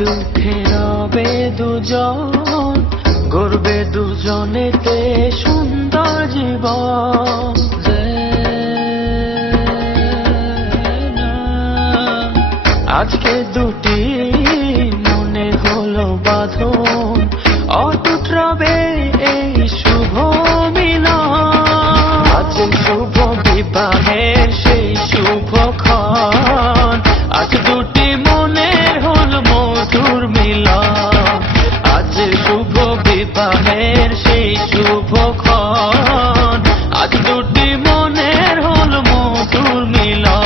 দুঃখে রবে দুজন, গড়বে দুজনেতে সুন্দর জীবন। আজকে দুটি মনে হলো বাঁধন, অটুট রবে এই শুভ মিলন। আজ শুভ বিবাহের সেই শুভক্ষণ, আজ দুটি মনের হল মধুর মিলন। আজ শুভ বিবাহের সেই শুভক্ষণ, আজ দুটি মনের হল মধুর মিলন।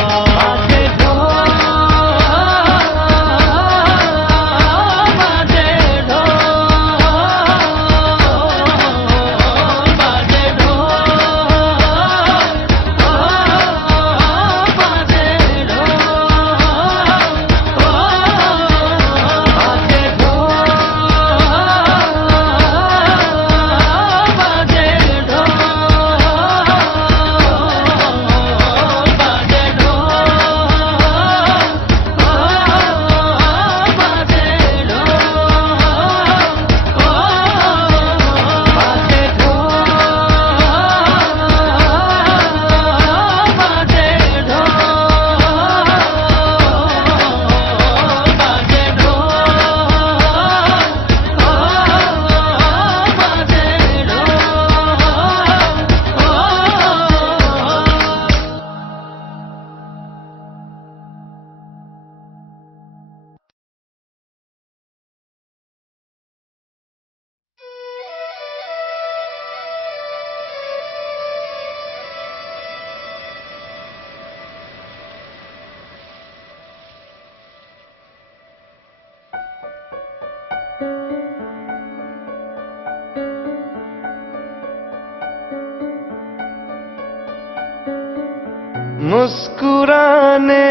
मुस्कुराने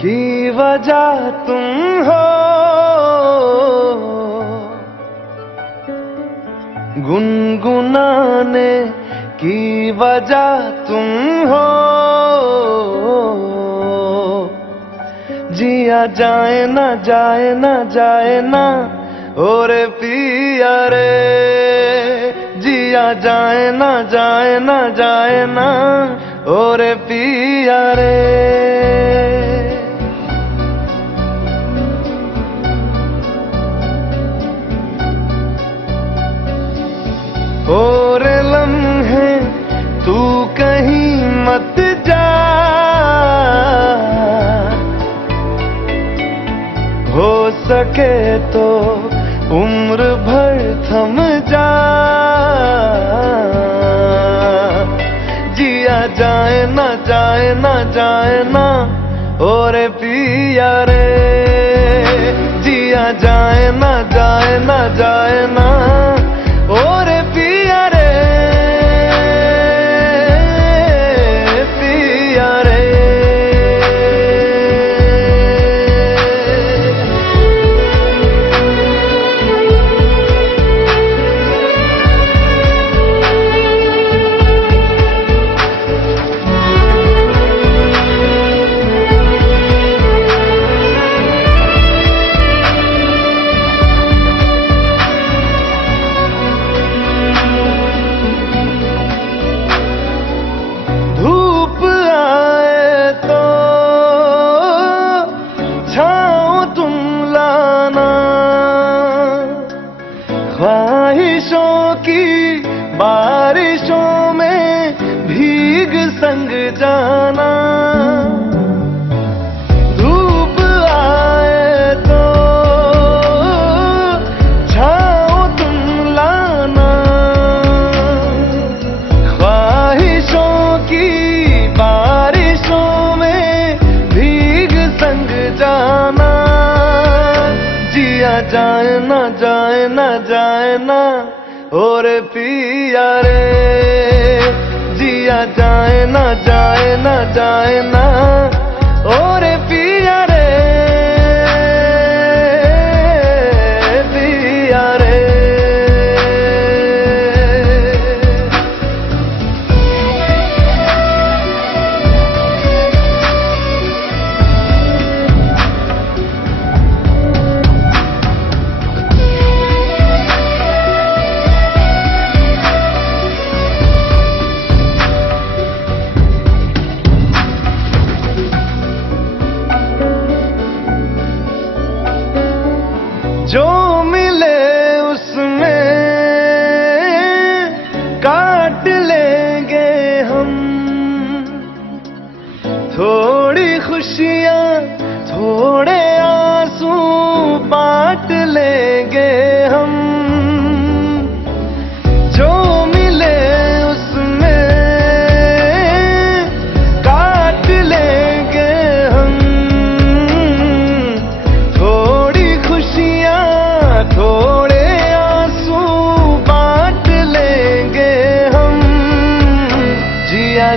की वजह तुम हो, गुनगुनाने की वजह तुम हो। जिया जाए ना जाए ना जाए ना और पिया रे, जिया जाए ना जाए ना जाए ना और पिया रे। और लम्हे तू कहीं मत जा, हो सके तो उम्र भर थम जा। जिया जाए ना जाए ना जाए ना और पिया रे, जिया जाए ना जाए ना जाए ना और पिया रे, पिया रे। ख्वाहिशों की बारिशों में भीग संग जाना, धूप आए तो छाँव तुम लाना। ख्वाहिशों की बारिशों में भीग संग जाना। जिया जाए ना जाए ना जाए ना और पिया रे, जिया जाए ना जाए ना जाए ना और पिया रे, पिया रे।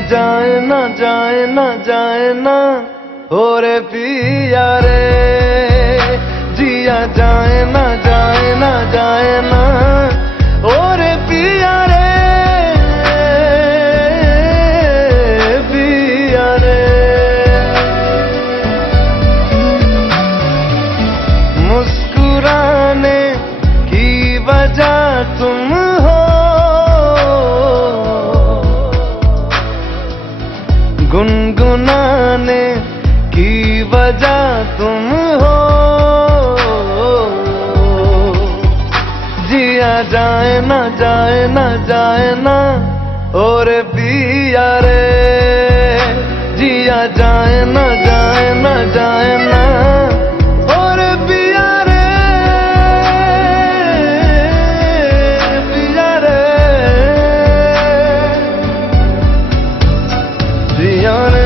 जाए ना जाए ना जाए ना ओरे पिया रे जिया जाए ना जाए ना जाए ना ओरे पिया रे पिया रे। मुस्कुराने की वजह तुम हो, गुनगुनाने की वजह तुम हो, जिया जाए ना जाए ना जाए ना और पिया रे जिया जाए ना जाए ना जाए ना और पिया रे पिया रे पिया रे।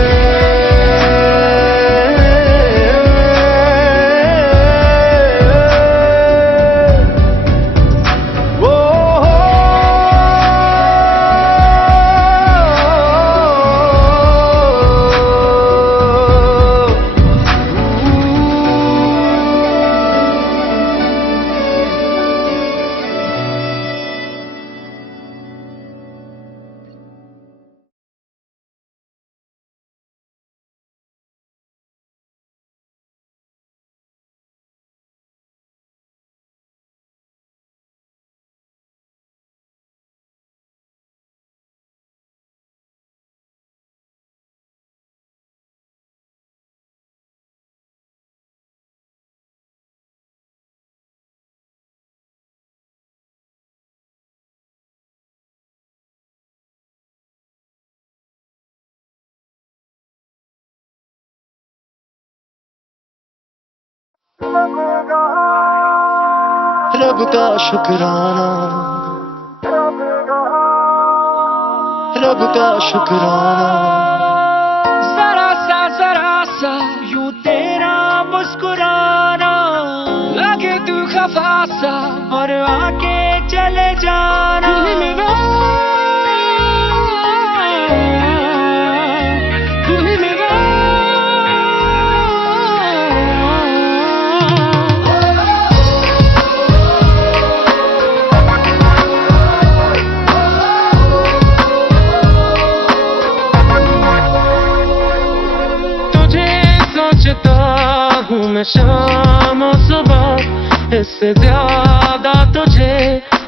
रब का शुक्राना, रब का शुक्राना। जरा सा यूं तेरा मुस्कुराना लगे तू खफा सा और आके चले जाना। मैं शाम और सुबह इससे ज्यादा तुझे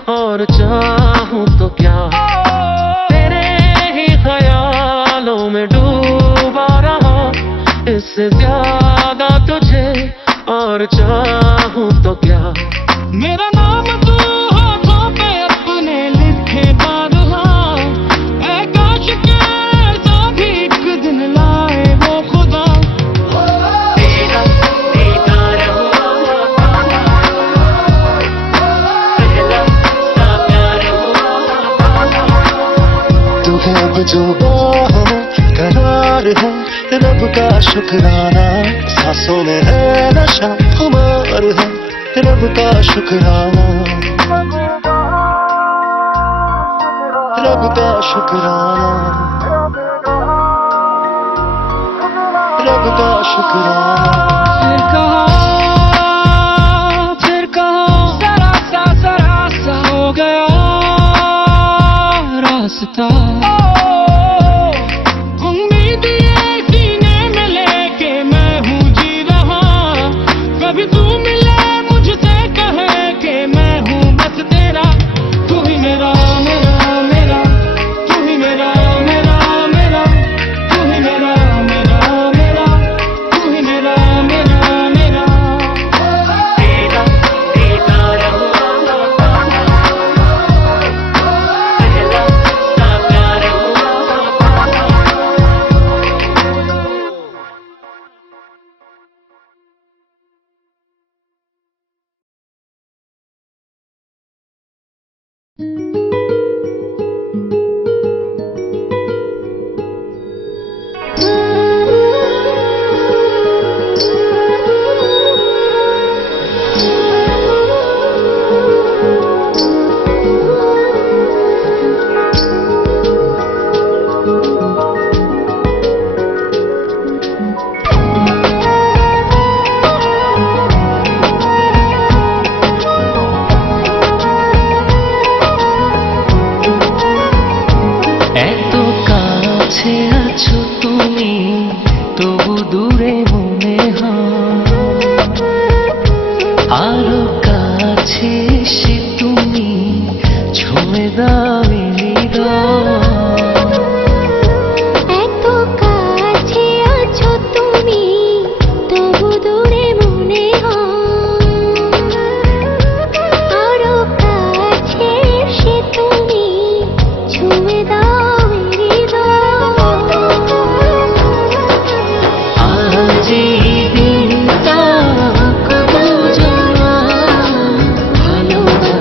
और चाहूं तो क्या, तेरे ही ख्यालों में डूबा रहा इससे ज्यादा तुझे और चाहूं तो क्या। मेरा नाम तू हाथों पे अपने लिखे बाद काश के ऐसा भी एक दिन लाए वो खुदा। अब जो बाहों करार है रब का शुक्राना, सांसों में है नशा खुमार है रब का शुक्राना, रब का शुक्राना, रब का शुक्राना। फिर कहा जरा सा हो गया रास्ता,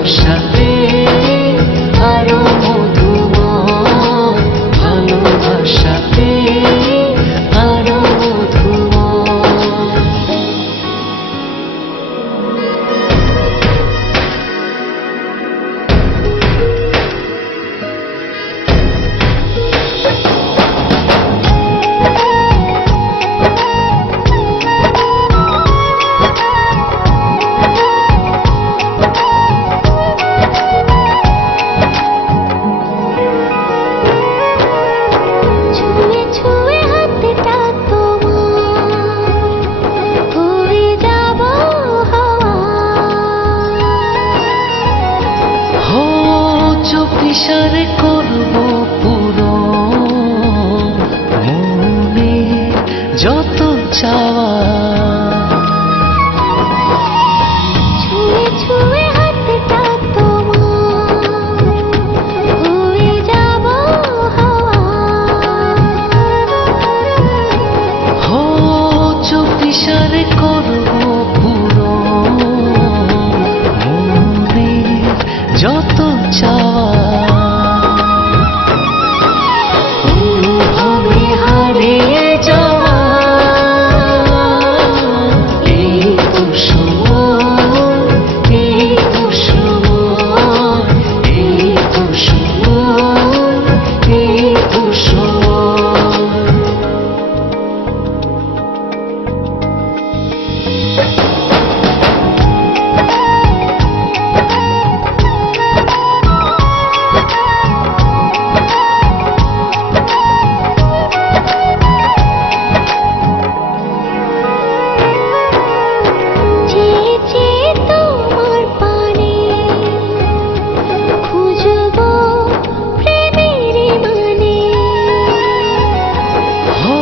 ভালোবাসাতে আরো মধুময়, ভালোবাসাতে আরো মধুময়। ছুঁয়ে ছুঁয়ে হাতটা তোমার, হয়ে যাব হাওয়া। হো চুপিসারে করবো পুরো মনে যত চাওয়া। ছুঁয়ে ছুঁয়ে হাতটা তোমার, হয়ে যাব হাওয়া। হো চুপিসারে করবো পুরো মনে যত চাওয়া। অনুভবে হারিয়ে যাওয়া এই তো সময়, এই তো সময়, এই তো সময়, এই তো সময়। চেয়ে চেয়ে তোমার পানে খুঁজবো প্রেমের মানে। ও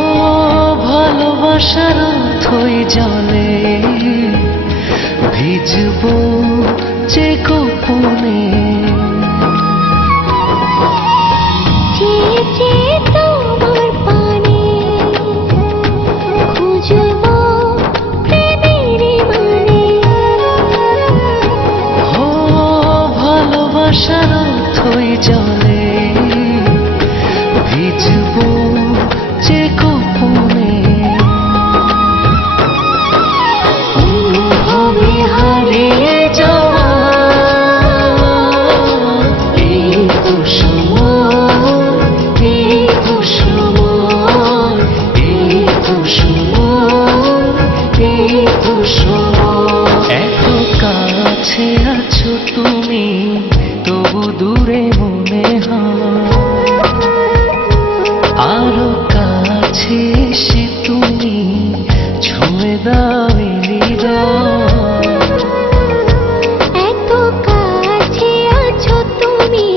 ভালোবাসার অথই জলে ভিজবো যে গোপনে। চেয়ে চেয়ে তোমার পানে খুঁজবো প্রেমের মানে। ও ভালোবাসার অথই জলে ভিজবো যে গোপনে। অনুভবে হারিয়ে যাওয়া এই তো সময়, এই তো সময়, এই তো সময়, এই তো সময়। এত কাছে আছো তুমি তবু দূরে মনে হয়, আরো কাছে এসে তুমি ছুঁয়ে দাও এই হৃদয়। এত কাছে আছো তুমি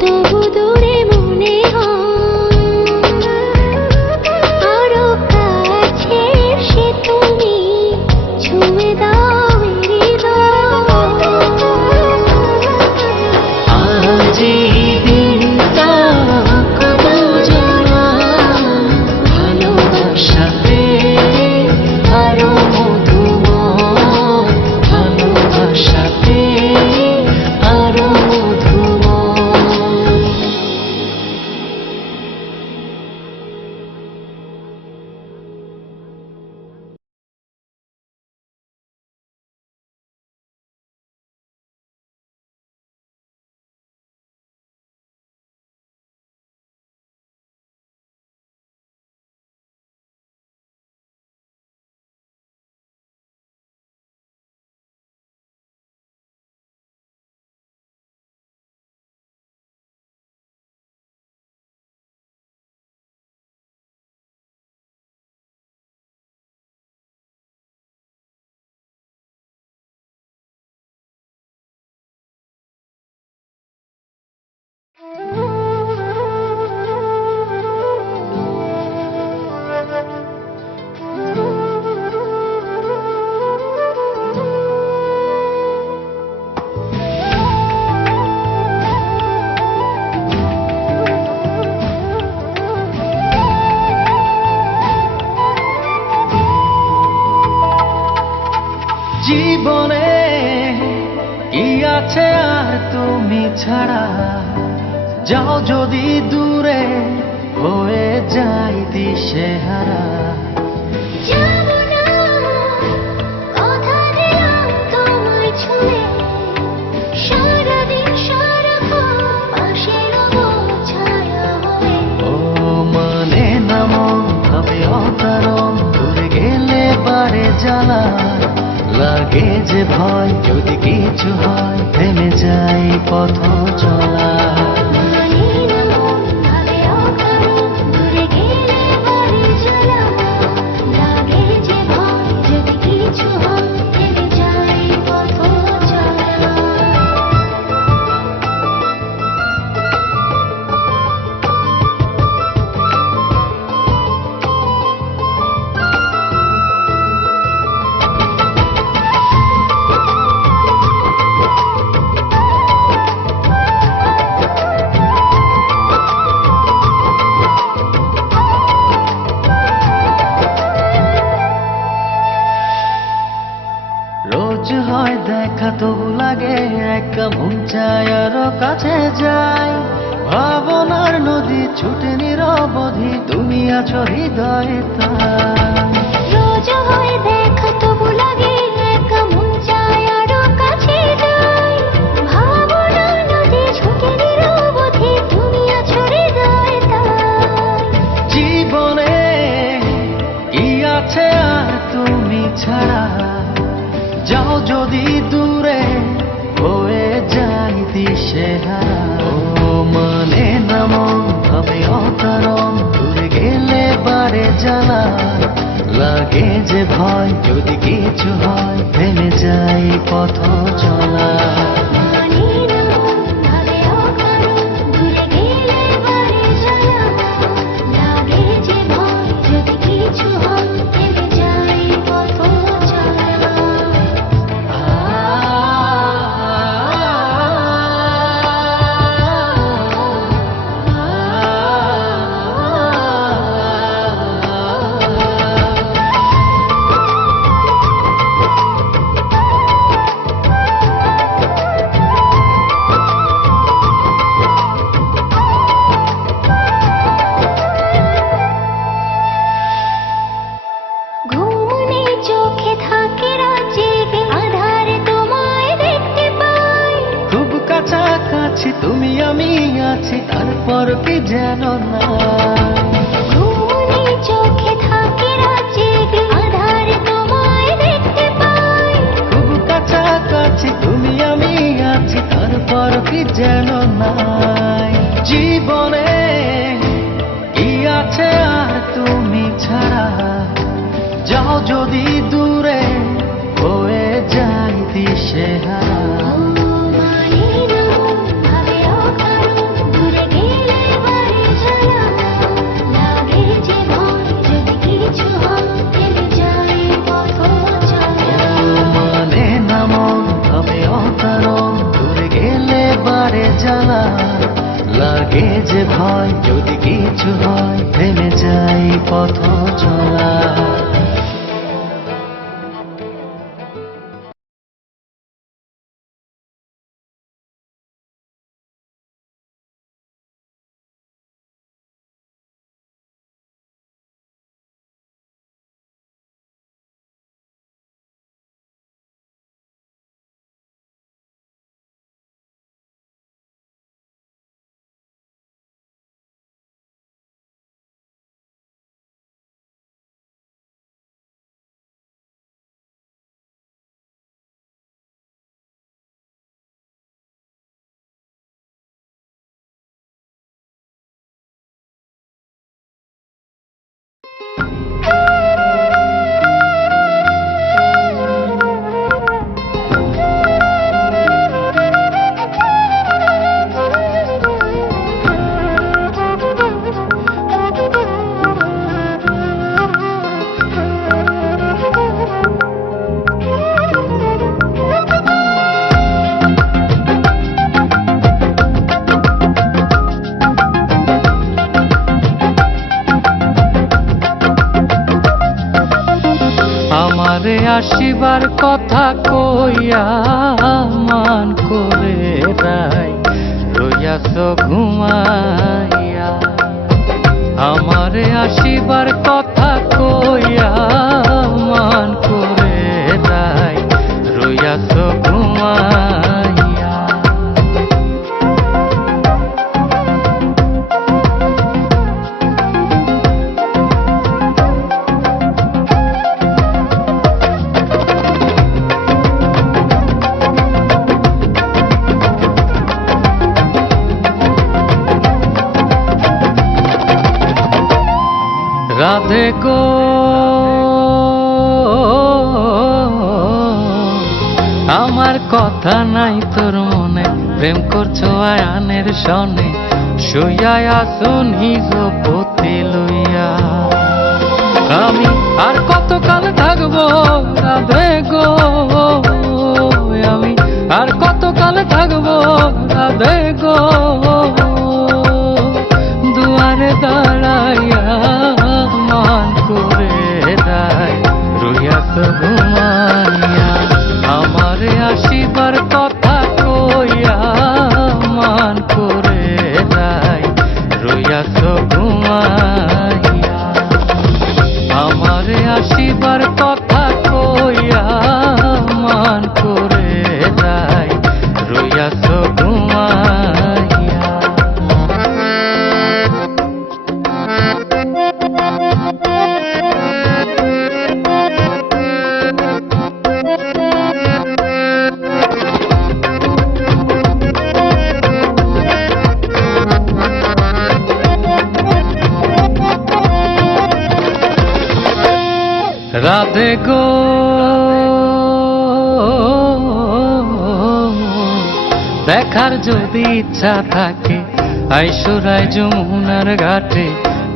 তবু দূরে মনে হয়, আরো কাছে এসে তুমি ছুঁয়ে দাও হৃদয়। আজ আছে আর তুমি ছাড়া? যাও যদি দূরে, হয়ে যাই দিশেহারা। যাবো না, কথা দিলাম তোমায় ছুঁয়ে, সারাদিন সারাক্ষণ পাশে রবো ছায়া হয়ে। ও মানে না মন ভাবে অকারণ, দূরে গেলে বারে জ্বালা লাগে যে ভয়, যদি কিছু হয় থেমে যাই পথ চলা। মানে না মন ভাবে অকারণ, দূরে গেলে বাড়ি জ্বালা লাগে যে ভয়, যদি কিছু হয় থেমে যাই পথ চলা। রোজ হয় দেখা তবু লাগে একা, মন চায় আরো কাছে যাই। ভাবনার নদী ছুটে নিরবধি, তুমি আছো হৃদয়ে তাই। রোজ হয় দেখা তবু লাগে একা, মন চায় আরো কাছে যাই। ভাবনা নদী ছুটে নিরবধি, তুমি আছো হৃদয়ে তাই। জীবনে কি আছে আর তুমি ছাড়া? যাও যদি দূরে, হয়ে যাই দিশেহারা। ও মানে না মন ভাবে অকারণ, দূরে গেলে বারে জ্বালা লাগে যে ভয়, যদি কিছু হয় থেমে যাই পথ চলা। মানে না মন ভাবে অকারণ, দূরে গেলে বাড়ি জ্বালা লাগে যে ভয়, যদি কিছু হয় থেমে যাই পথ চলা। ঘুম নেই চোখে থাকে রাত জেগে, আঁধারে তোমায় দেখতে পাই। খুব কাছাকাছি তুমি আমি আছি, তারপর কি যেন না। ঘুম নেই চোখে থাকে রাত জেগে, আঁধারে তোমায় দেখতে পাই। খুব কাছাকাছি তুমি আমি আছি, তারপর কি যেন নাই। জীবনে কি আছে আর তুমি ছাড়া? যাও যদি দূরে, হয়ে যাই দিশেহারা। মানে না মন ভাবে অকারণ, দূরে গেলে বাড়ি জ্বালা লাগে যে ভয়, যদি কিছু হয় থেমে যাই পথ চলা। মানে না মন ভাবে অকারণ, দূরে গেলে বারে জ্বালা লাগে যে ভয়, যদি কিছু হয় থেমে যাই পথ চলা। আসিবার কথা কইয়া মান করে রাই রইয়াছ ঘুমাইয়া, আমারে আসিবার কথা কইয়া মান করে রাই রইয়াছ ঘুমাইয়া। রাধে গো আমার কথা নাই তোর মনে, প্রেম করছো আয়ানের সনে, শুইয়া আছো নিজ পতি লইয়া। আমি আর কতকাল থাকবো রাধে গো, আমি আর কতকাল থাকবো রাধে গো, দুয়ারে দাঁড়াইয়া মান করে রাই রইয়াছ ঘুমাইয়া, আমারে আসিবার কথা কইয়া মান করে রাই রইয়াছ ঘুমাইয়া, আমারে আসিবার কথা কইয়া মান করে রাই রইয়াছ ঘুমাইয়া। রাধে গো দেখার যদি ইচ্ছা থাকে আইসুরায় যমুনার ঘাটে,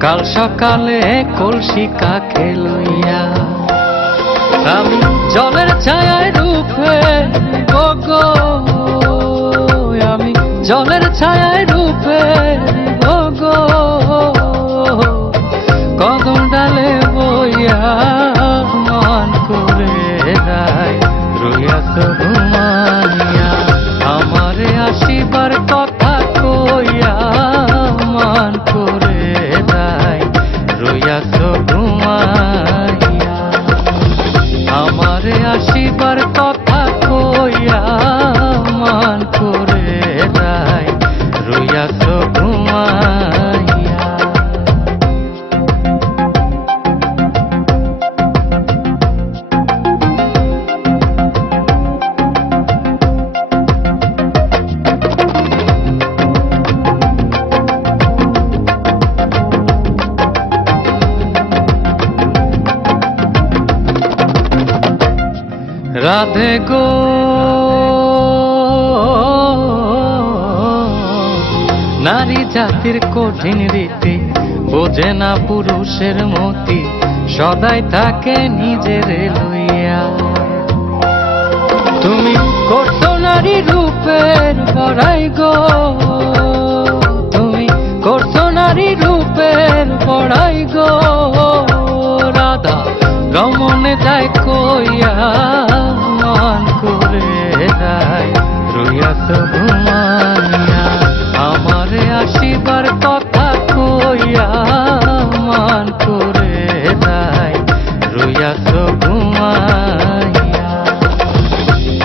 কাল সকালে কলসি কাকে লইয়া। আমি জলের ছায়ায় রূপে গো, আমি জলের ছায়ায় রূপে গো, কদম ডালে বইয়া মান করে রাই রইয়াছ ঘুমাইয়া, আমারে আসিবার কথা কইয়া মান করে রাই রইয়াছ ঘুমাইয়া, আমারে আসিবার কথা কইয়া মান করে রাই রইয়াছ ঘুমাইয়া। রাধে গো নারী জাতির কঠিন রীতি, বোঝে না পুরুষের মতি, সদাই থাকে নিজের লইয়া। তুমি করছো নারী রূপের বড়াই গো, তুমি করছো নারী রূপের বড়াই গো, রাধা রমনে যায় কইয়া মান করে রাই রইয়াছ ঘুমাইয়া, আমারে আসিবার কথা কইয়া মান করে রাই রইয়াছ ঘুমাইয়া,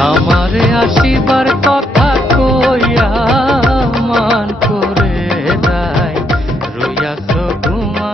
আমারে আসিবার কথা কইয়া মান করে রাই রইয়াছ ঘুমাইয়া।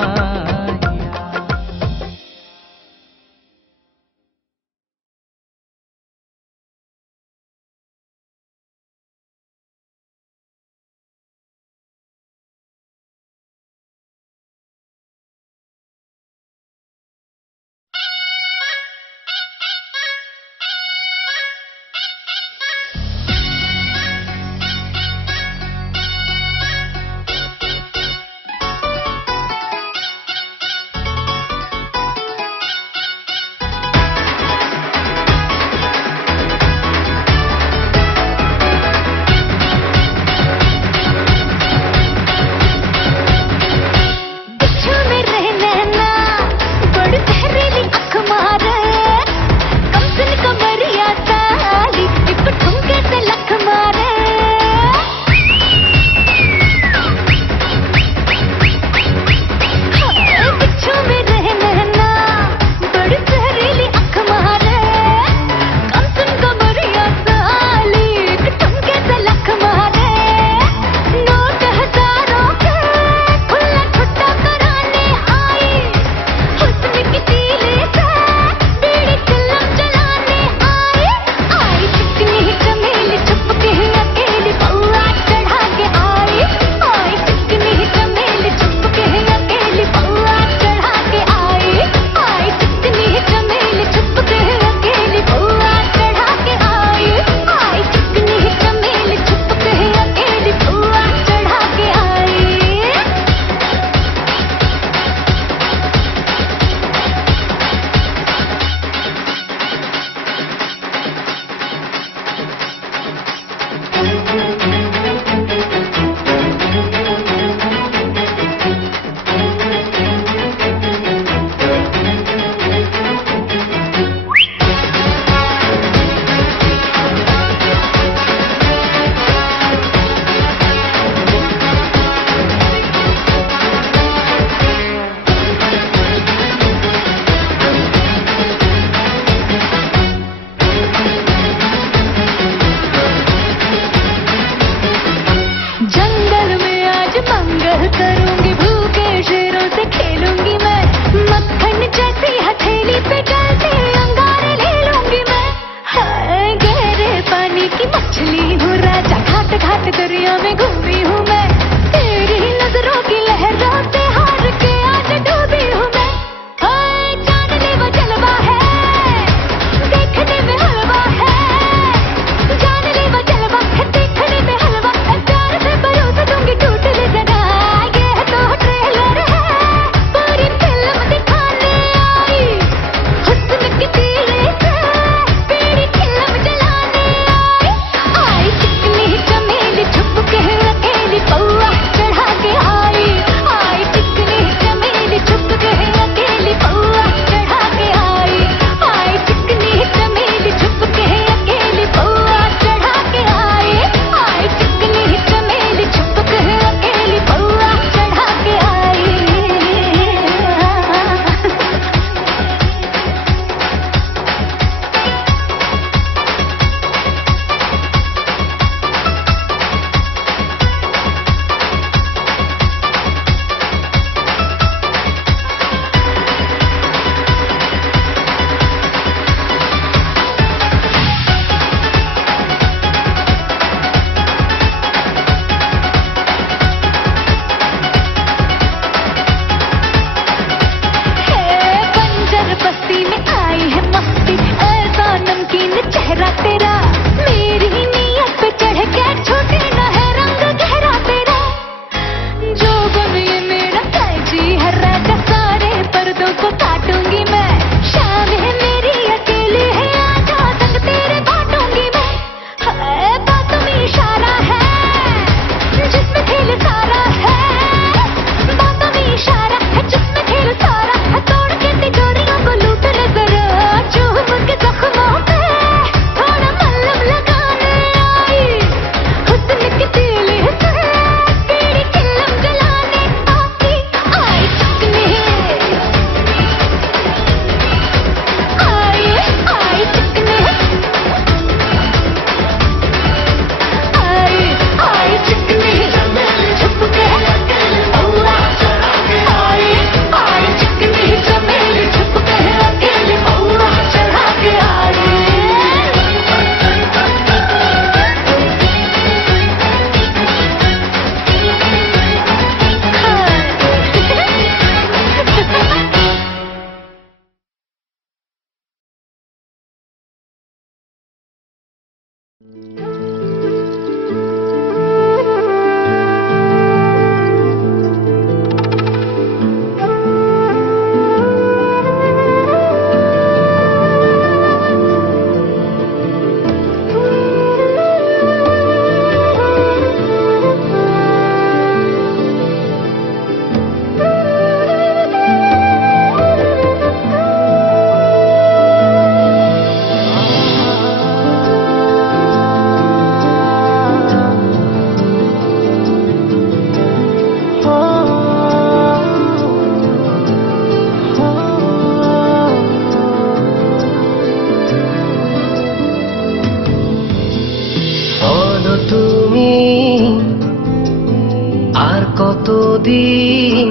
কতদিন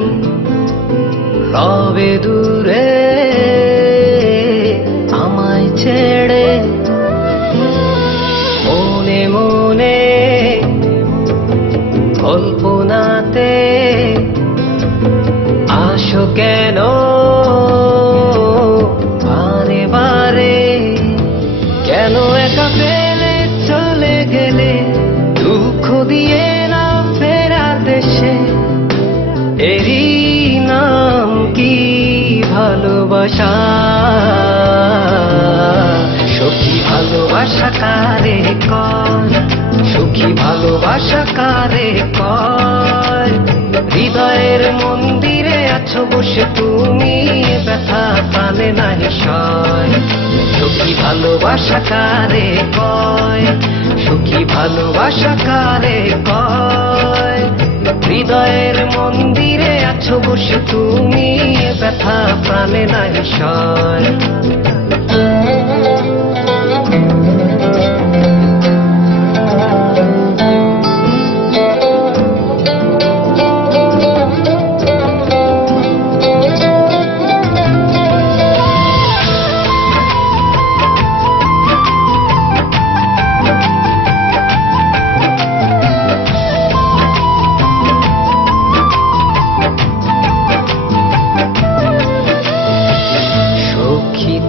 রবে দূরে আমায় ছেড়ে, মনে মনে কল্পনাতে আসো কেন বারে বারে, কেন একা ফেলে চলে গেলে, দুঃখ দিয়ে না ফেরা দেশে, এরই নাম কি ভালোবাসা? সখী ভালোবাসা কারে কয়, সুখী ভালোবাসা কারে কয়? হৃদয়ের মন্দিরে আছো বসে তুমি, ব্যথা প্রাণে নাহি সয়। সুখী ভালোবাসা কারে কয়, সুখী ভালোবাসা কারে কয়? হৃদয়ের মন্দিরে আছো বসে তুমি, ব্যথা প্রাণে নাহি সয়।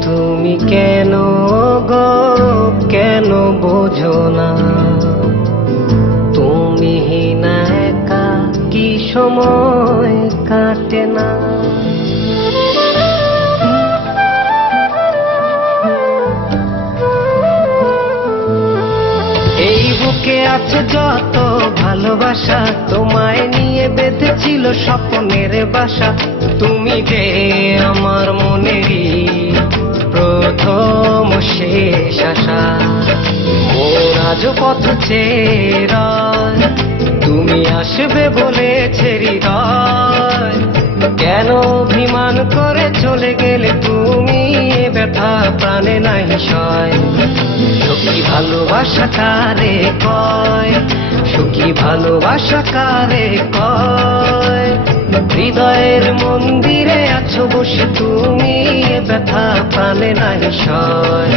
তুমি কেন গো, কেন বোঝো না? তুমি না একা কি সময় কাটে না? এই বুকে আছে যত ভালোবাসা, তোমায় নিয়ে বেঁধেছিল স্বপ্নের বাসা। তুমি যে আমার মনেরই প্রথম শেষ আশা, মোর আজ পথ চেরা, তুমি আসবে বলেছে হৃদয়। কেন অভিমান করে চলে গেলে তুমি, ব্যথা প্রাণে নাহি সয়। সুখী ভালোবাসা কারে কয়, সুখী ভালোবাসা কারে কয়? হৃদয়ের মন্দিরে আছো বসে তুমি, ব্যথা প্রাণে নাহি সয়।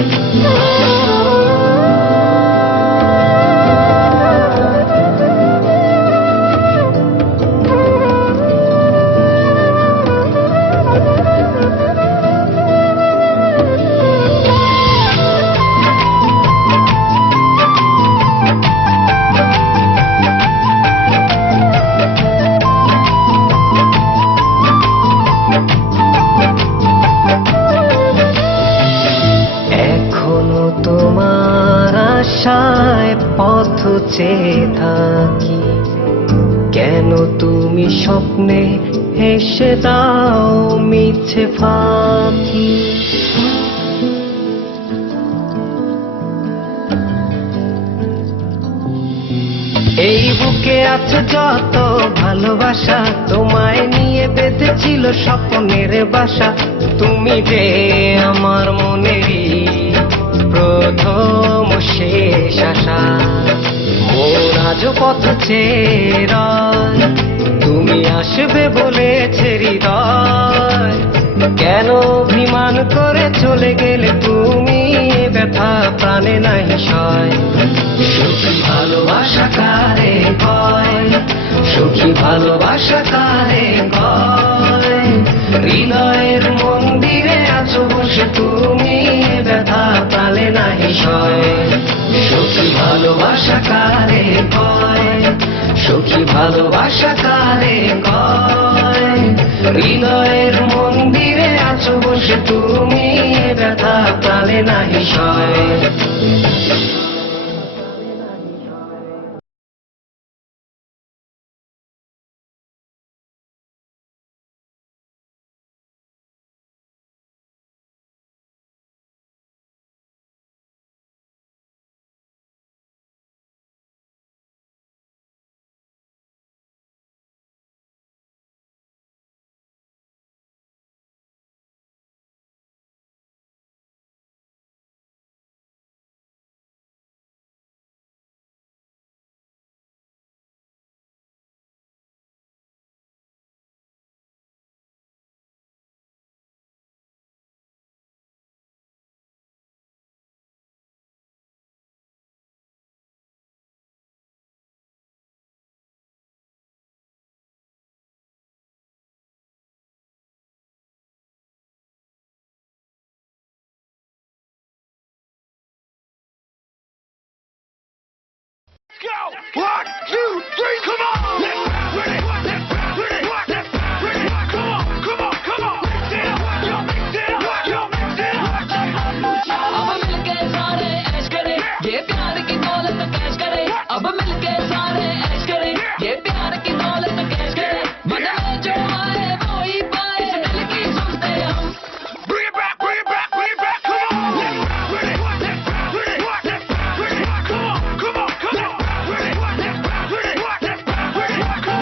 আশায় পথ চেয়ে থাকি, কেন তুমি স্বপ্নে হেসে দাও মিছে ফাঁকি? এই বুকে আছে যত ভালোবাসা, তোমায় নিয়ে বেঁধেছিল স্বপ্নের বাসা। তুমি যে আমার মনেরই প্রথম শেষ আশা, মোর আজ পথ চেরা, তুমি আসবে বলেছে হৃদয়। কেন অভিমান করে চলে গেলে তুমি, ব্যথা প্রাণে নাহি সয়। সুখী ভালোবাসা কারে কয়, সুখী ভালোবাসা কারে কয়? হৃদয়ের মন্দিরে আছো বসে তুমি, ব্যথা প্রাণে নাহি সয়। সুখী ভালোবাসা কারে কয়, সুখী ভালোবাসা কারে কয়? হৃদয়ের মন্দিরে আছো বসে তুমি, ব্যথা প্রাণে নাহি সয়। go. 1, 2, 3, come on. Let's ready. Let's ready. Let's ready. Come on, come on, come on. Mix it up. Yo, mix it up. Yo, mix it up. अब मिलके सारे ऐश करें ये प्यार की दौलत कैश करें अब मिलके सारे ऐश करें ये प्यार की दौलत कैश करें मन में जो आए वो ही पाए इस दिल की सुनते हम Bring it back, bring it back, bring it back. Come on. Let's ready. Let's ready. Let's ready. Come on, come on, come on. Let's ready. Let's ready. Let's ready. Come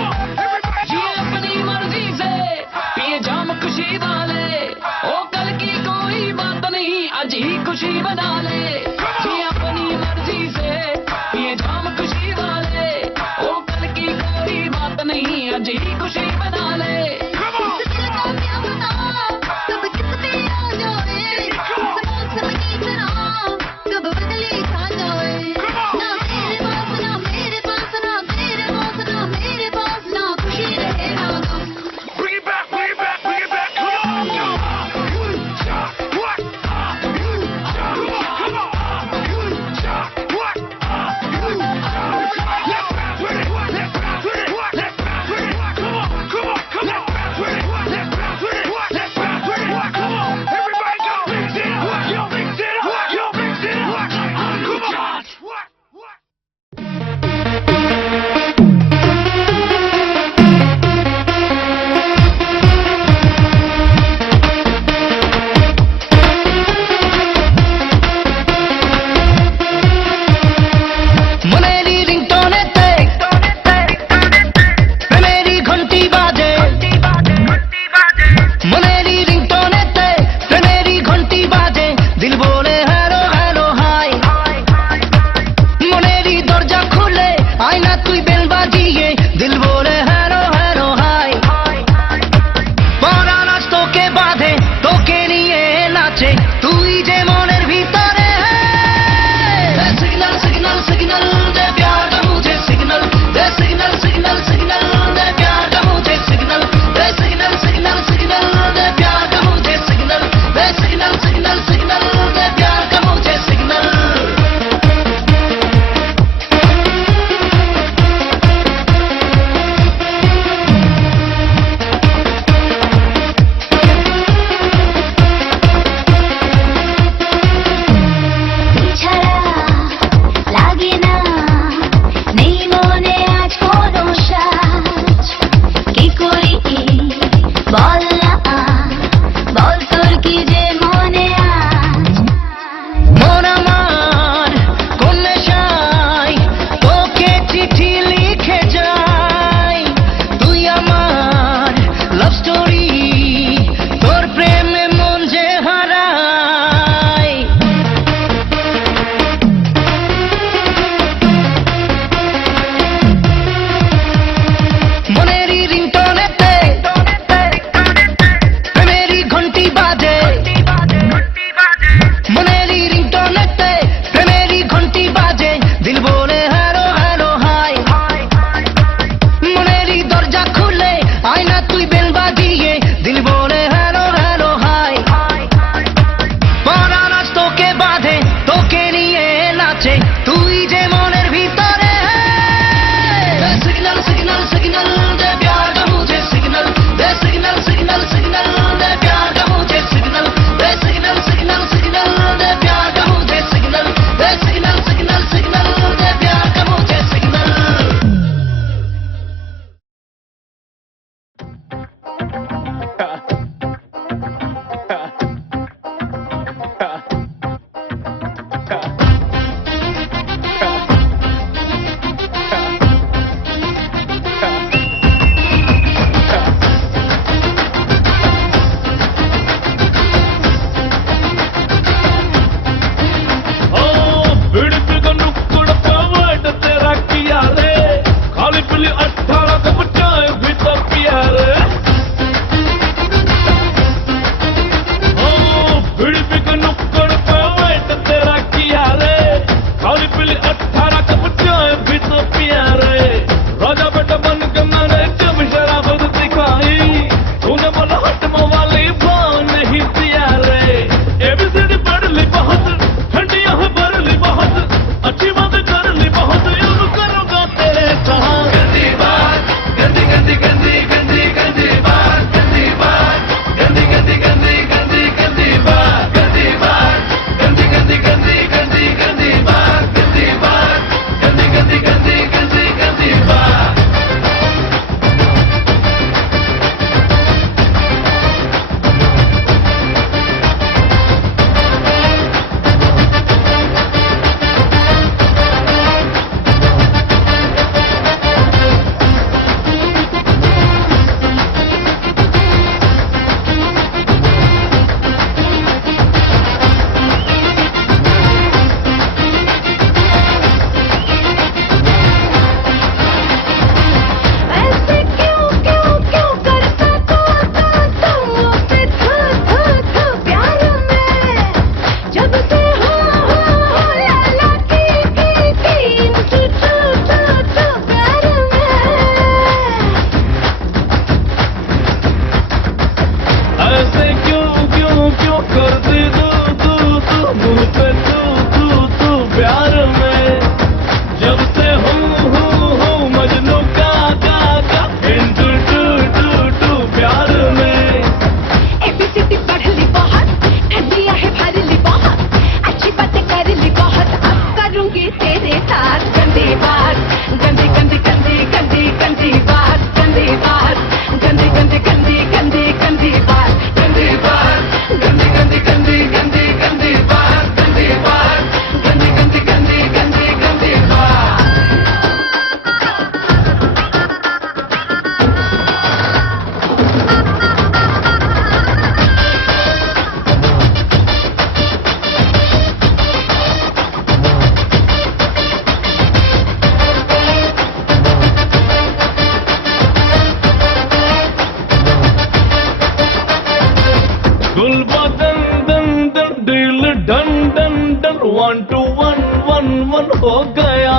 1 2 1 1 1 हो गया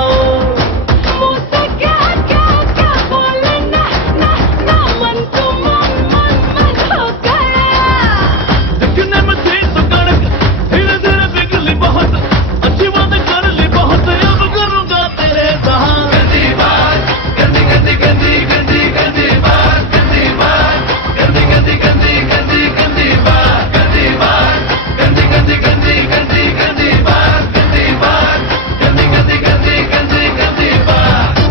मुझसे क्या क्या क्या बोले ना ना ना मन तो मन हो गया दिखने में थी तो कड़क धीरे धीरे बिगली बहुत अच्छी बात कर ली बहुत अब करूंगा तेरे साथ गंदी बात गंदी गंदी गंदी गंदी गंदी बात गंदी बात गंदी गंदी गंदी गंदी गंदी बात गंदी बात गंदी गंदी गंदी गंदी गंदी बात गंदी बात गंदी गंदी गंदी गंदी गंदी बात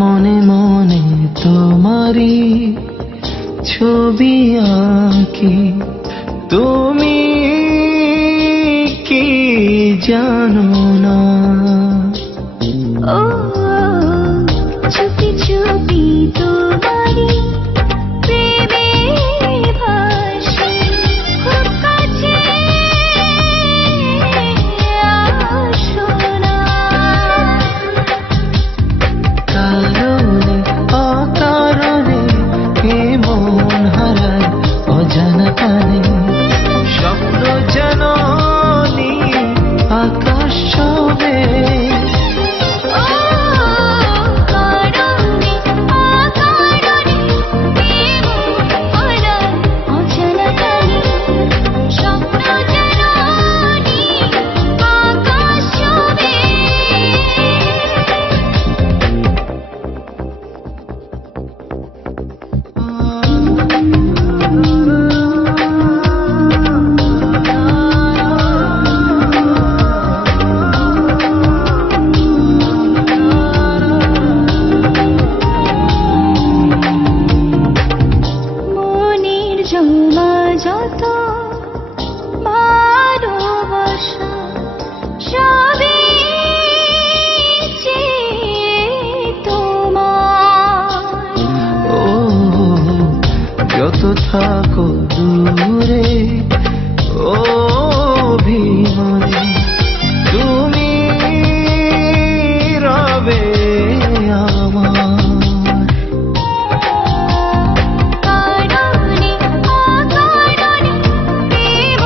মনে মনে তোমারি ছবি আঁকি তুমি কি জানো না ओ छुपी छुपी तुम्हारी प्रेमे भाषी खूब काछे आसो ना কারণে অকারণে এ মন হারায় অজানা টানে স্বপ্ন যেন নীল আকাশ ছবে ओ কারণে অকারণে প্রেম ওরা অজানা টানে স্বপ্ন যেন নীল আকাশ ছবে মনের জমা যত ভালোবাসা সবই চেয়ে তোমার ও যত থাকো দূরে ও অভিমানে তুমি রবে আমার কারণে অকারণে প্রেম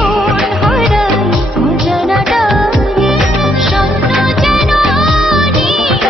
হারায় অজানা টানে স্বপ্ন যেন নীল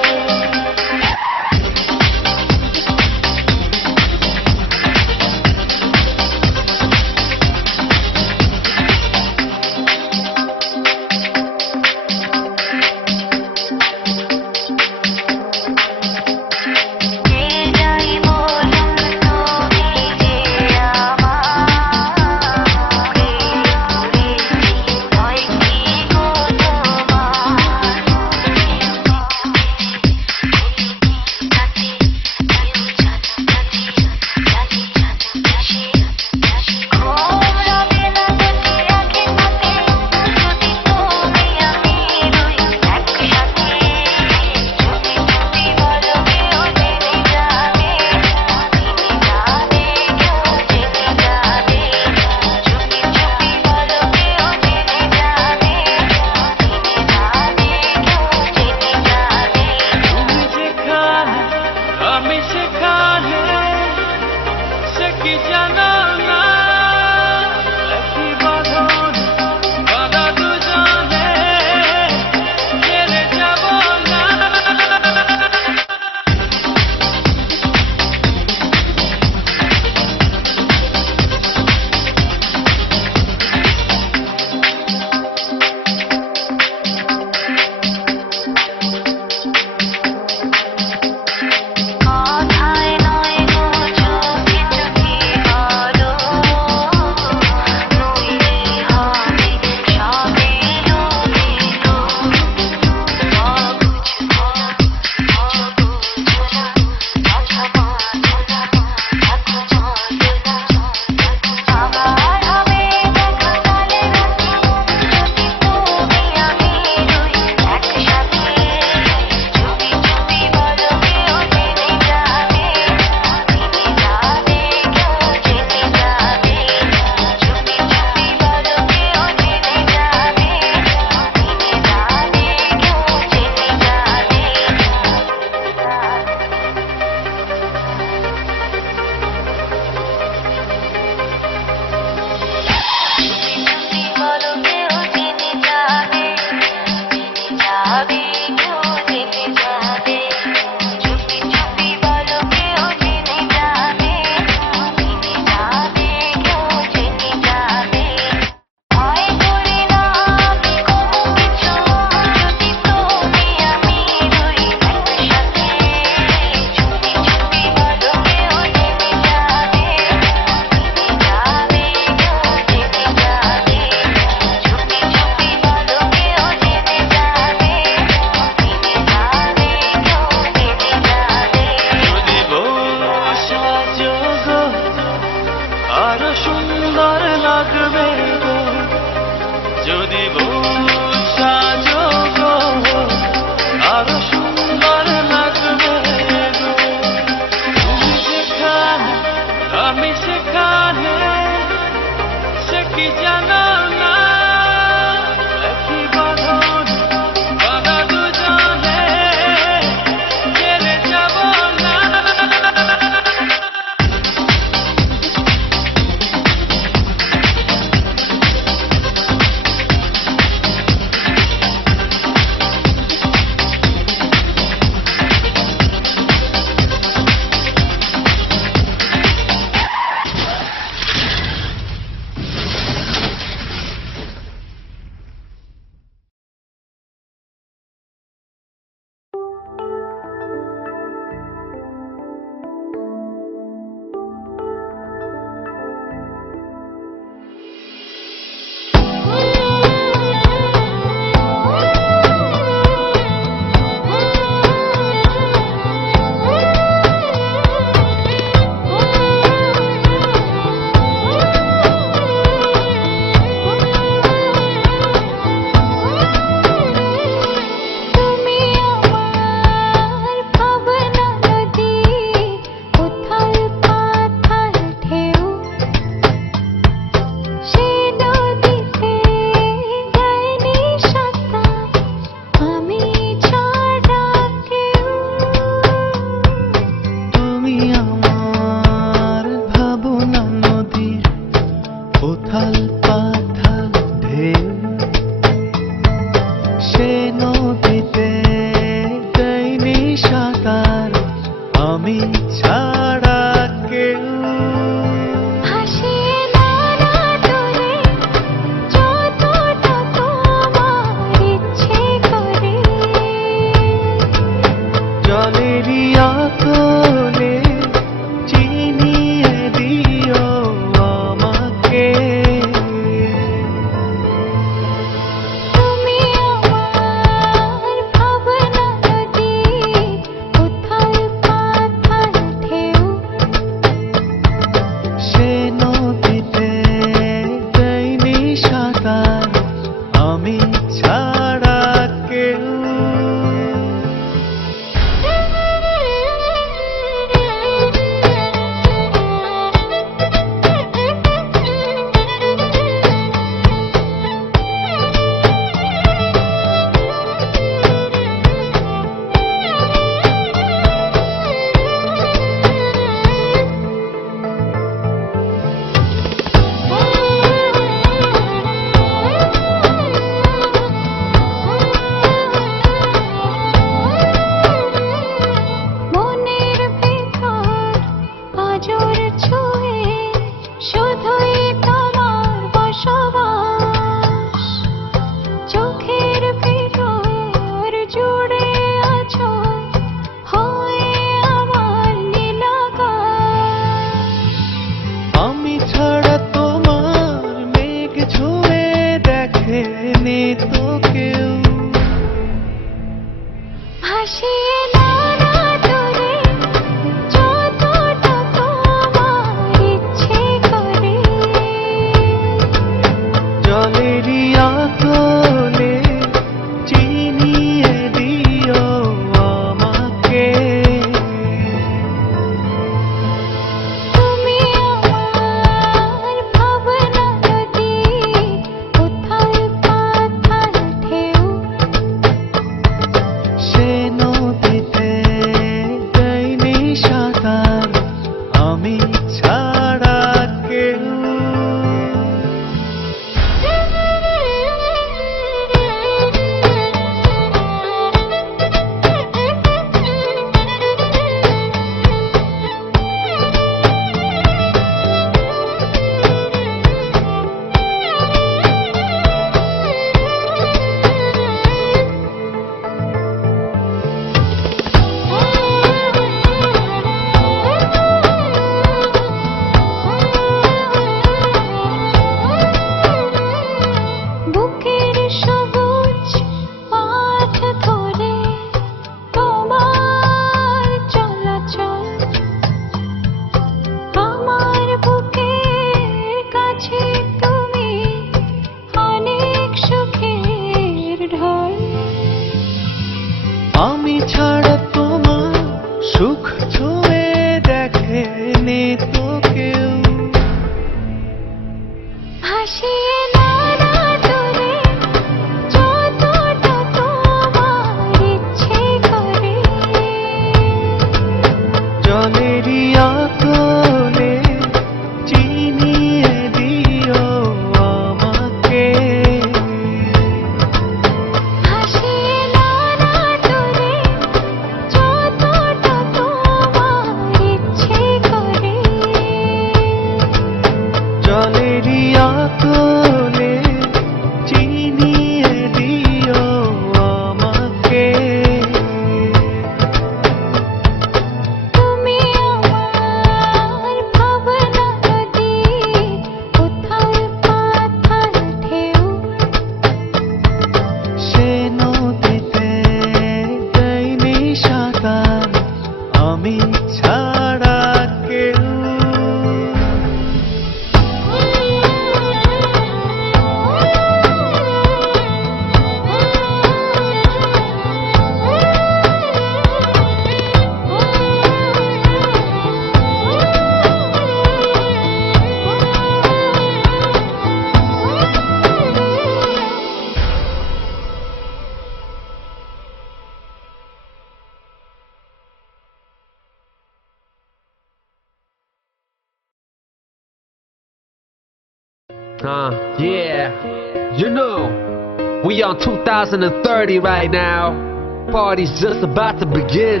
Yeah. You know, we on 2030 right now. Party's just about to begin.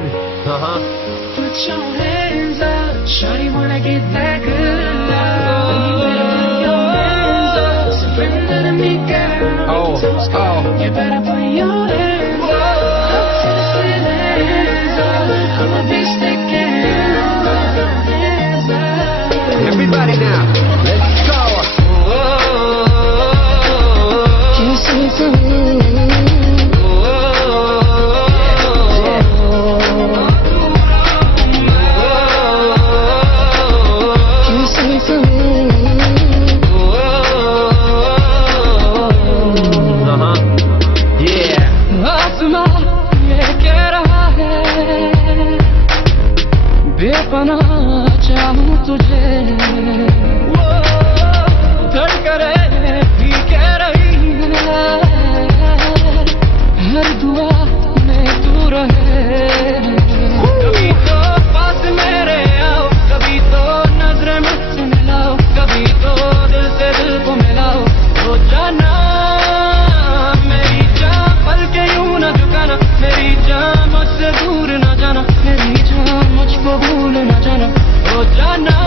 Put your hands up, shawty wanna get that good love. You better put your hands up, surrender to me, girl. Oh. You better put your hands up to the ceiling. I'ma be sticking hands up. Everybody now, let's go. बेपना चाहूं तुझे धड़कने भी कह रही है हर दुआ में तू रहे कभी तो पास मेरे आओ कभी तो नजरें मुझसे मिलाओ कभी तो दिल से दिल को मिलाओ तो जाना मेरी जान पल के यूं न झुकाना मेरी जान मुझसे दूर न जाना मेरी जान मुझको भूल न जाना ओ जाना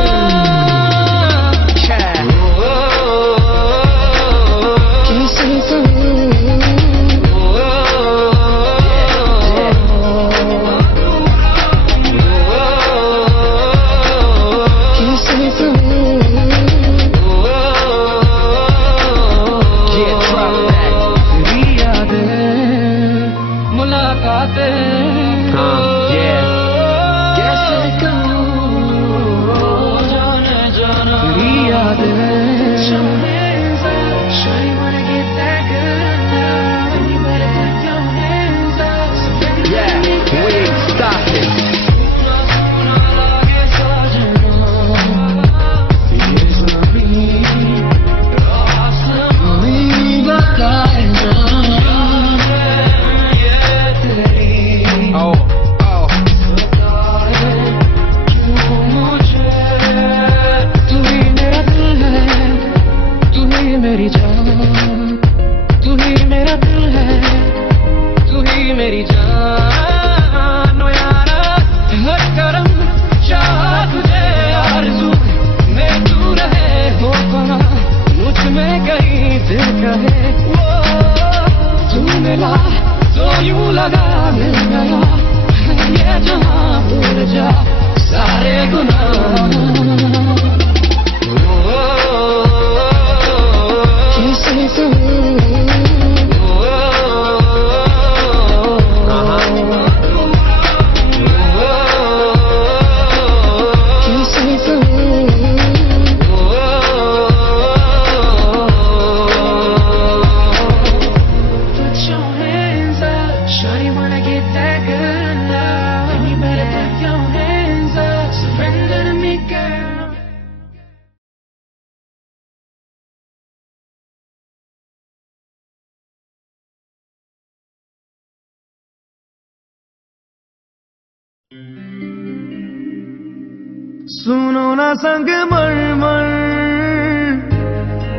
सुनो ना संग मरमर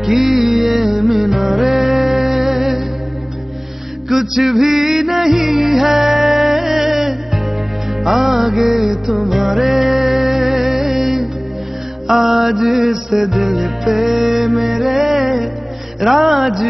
की ये मीनारे कुछ भी नहीं है आगे तुम्हारे आज से दिल पे मेरे राज